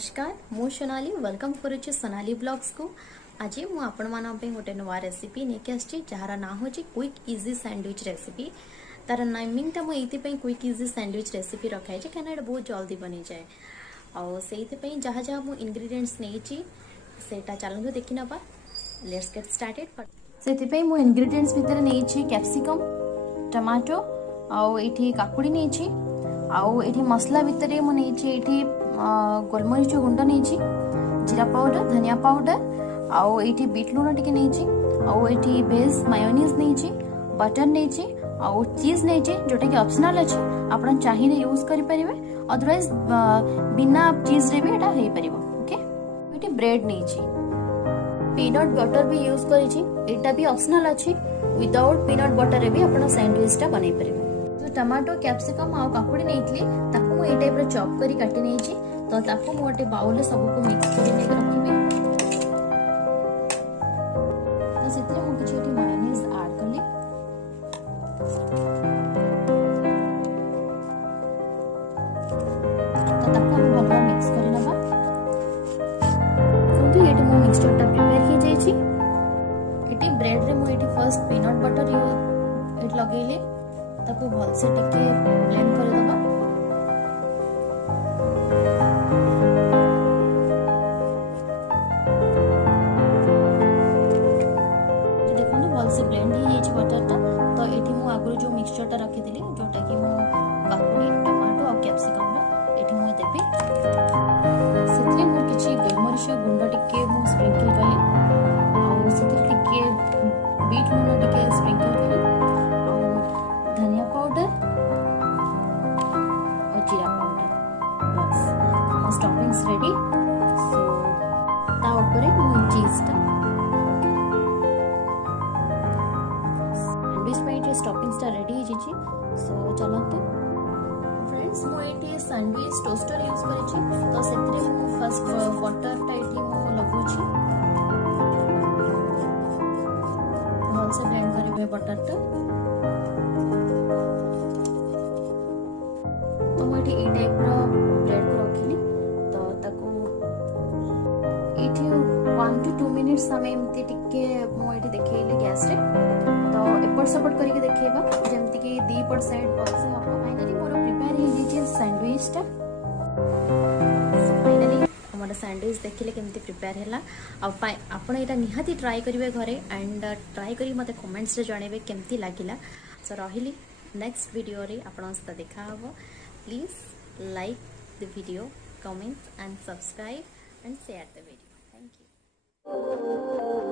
नमस्कार मु Sonali welcome करुच्ची Sonali blogs को। आज मु आपण मानन पे गोटे नवा रेसिपी लेके आछि जहार ना हो क्विक इजी सैंडविच रेसिपी। तार नेमिंग टा मु एति पे क्विक इजी सैंडविच रेसिपी रखाई जे कना एटा बहुत जल्दी बनी जाए और सेति पे जहा जहा मु इंग्रेडिएंट्स नेछि सेटा चलंतु देखि नबा। Let's get started. सेति पे मु इंग्रेडिएंट्स भितर नेछि कैप्सिकम टमाटो आउ एठी काकुडी नेछि आउ एठी मसला भितर मु नेछि एठी गोलमरीच गुंड नहीं जीरा पाउडर धनिया पाउडर आउ एठी बीट लूण टिके नहीं आउ एठी बेस मायोनीज नहीं बटर नहीं आउ चीज नहीं जोटा कि ऑप्शनल अछि आपण चाहिए यूज करि परिबे अदरवाइज बिना चीज रे भी एटा हेई परिबो। ओके एठी ब्रेड नहीं पीनट बटर भी यूज करि छी एटा भी ऑप्शनल अछि विदाउट पीनट बटर रे भी आपण सैंडविच टा बनै परिबो। तो टमाटो कैप्सिकम आउ काकुडी नेइतली ताकू मु ए टाइप रे चॉप करी काटी नै छी तो ताकू मु गोटे बाउल रे सब को मिक्स करी नै रखिबे। तो सेतरे मु किछि एठी मायोनीज ऐड करली तो ताकू हम भलो मिक्स करी नबा। देखंतु एठी मु मिक्सचर टा प्रिपेयर हे जाय छी। एठी ब्रेड रे मु एठी फर्स्ट पीनट बटर एठी लगेली ताकू भल से टिके ब्लेंड कर दबा। देखो भल से ब्लेंड ही जाई बटर टा। तो एठी मु आगु जो मिक्सचर टा रखी दिली जोटा कि मु काकुडी टमाटो और कैप्सिकम रो एठी मु देबी। सेतरे मु किछि गोलमरीच गुंड टिके मु स्प्रिंकल कली और सेतरे टिके बीट लूण टिके स्प्रिंकल कली धनिया पाउडर और जीरा पाउडर बस मो स्टॉपिंग्स रेडी। सो ता ऊपर मु चीज टा सैंडविच पे जे स्टॉपिंग्स टा रेडी हे जी। सो चलंतु फ्रेंड्स मु एटी सैंडविच टोस्टर यूज करै छी तो सेतरे मु फर्स्ट बटर टा एटी मु लगौ छी भल से ब्लेंड करिवे बटर टा। तो मुझे ये टाइप ब्रेड को रखिली तो ताको एठी 1 to 2 मिनिट्स समय एमती टिके मुझे देखैली गैस रे तो एपट सपट करके देखैबा जेमति कि 2 साइड बस हम फाइनली मोर प्रिपेयर हे जे सैंडविच टा। फाइनली हमर सैंडविच देखिले केमती प्रिपेयर हैला आपण एटा निहाती ट्राई करिवे घरे एंड ट्राई करी मते कमेंट्स रे जणेबे केमती लागिला। सो रहिली नेक्स्ट वीडियो रे आपण सहित देखा हबो। Please like the video, comment and subscribe and share the video. Thank you.